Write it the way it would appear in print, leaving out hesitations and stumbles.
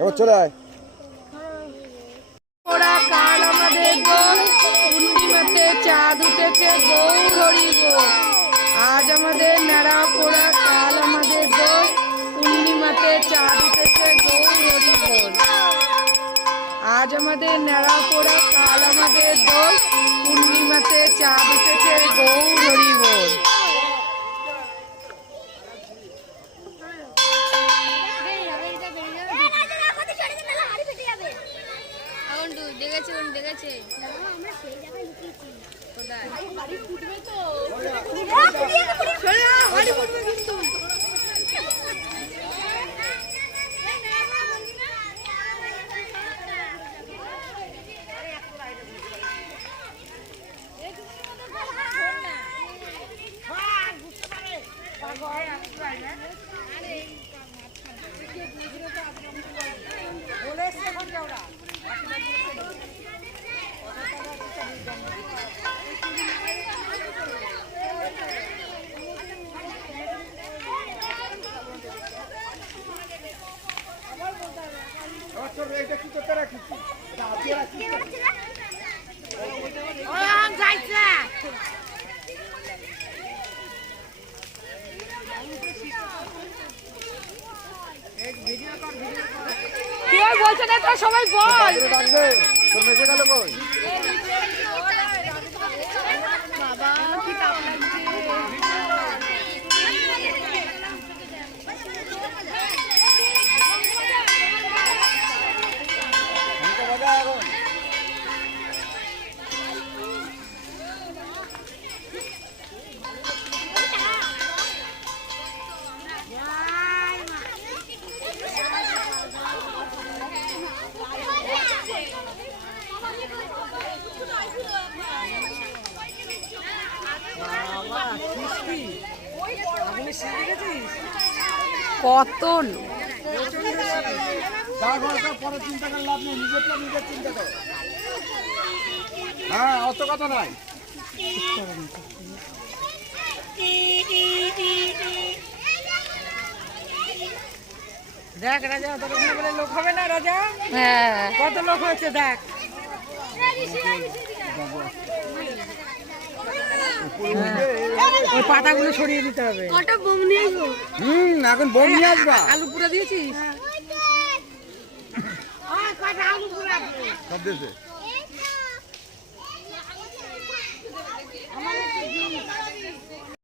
এবার চলে আয়। ওরা কাল আমাদের দোল, পূর্ণিমাতে চাঁদ উঠেছে, গৌর হরি বল। আজ আমাদের নাড়া পোড়া, কাল আমাদের দোল, পূর্ণিমাতে চাঁদ উঠেছে, গৌর হরি বল। আজ আমাদের নাড়া পোড়া, কাল আমাদের দোল, পূর্ণিমাতে চাঁদ উঠেছে, গৌর হরি বল। বলছে না, সবাই বল। বাবা কি তাপ লাগছে। কত পরে চিন্তা করে লাভ নেই, নিজের চিন্তা করো। হ্যাঁ, অত কথা নাই। দেখ রাজা, ততক্ষণ বলে লোক হবে না রাজা। হ্যাঁ, কত লোক হয়েছে দেখ। ওই পাতাগুলো সরিয়ে দিতে হবে। কটা বোম নিয়ে আসবো? এখন বোম নিয়ে আসবা। আলু পুরা দিয়েছিস? সব দিয়েছে।